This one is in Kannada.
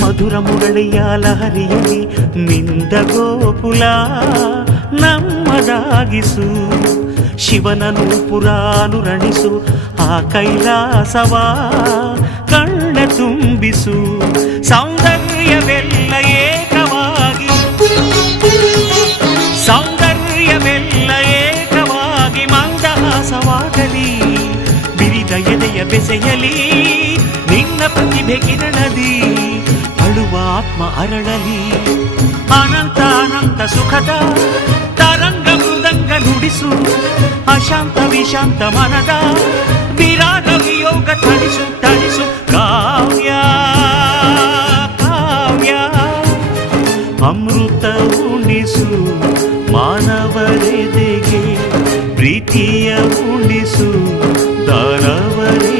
ಮಧುರ ಮುರಳಿಯ ಲಹರಿಯಲ್ಲಿ ಮಿಂದ ಗೋಕುಲ ನಮ್ಮದಾಗಿಸು. ಶಿವನನು ಪುರಾನುರಣಿಸು ಆ ಕೈಲಾಸವ ಕಣ್ಣ ತುಂಬಿಸು. ಸೌಂದರ್ಯವೆಲ್ಲ ಏಕವಾಗಿ, ಸೌಂದರ್ಯವೆಲ್ಲ ಏಕವಾಗಿ ಮಂದಹಾಸವಾಗಲಿ. ಬಿರಿದ ಎದೆಯ ಬೆಸೆಯಲಿ ನಿನ್ನ ಪ್ರತಿಭೆ ಕಿರಣದಿ. ಅಳುವ ಆತ್ಮ ಅರಳಲಿ ಅನಂತ ಅನಂತ ಸುಖದ ತರಂಗ ಮೃದಂಗ ನುಡಿಸು. ಅಶಾಂತ ವಿಶಾಂತ ಮನದ ವಿರಾಗ ವಿಯೋಗ ತಣಿಸು ತಣಿಸು. ಕಾವ್ಯ ಕಾವ್ಯ ಅಮೃತ ಉಣಿಸು ಮಾನವರೆದೆಗೆ. ಪ್ರೀತಿಯ ಉಣಿಸು ದಾನವರೆ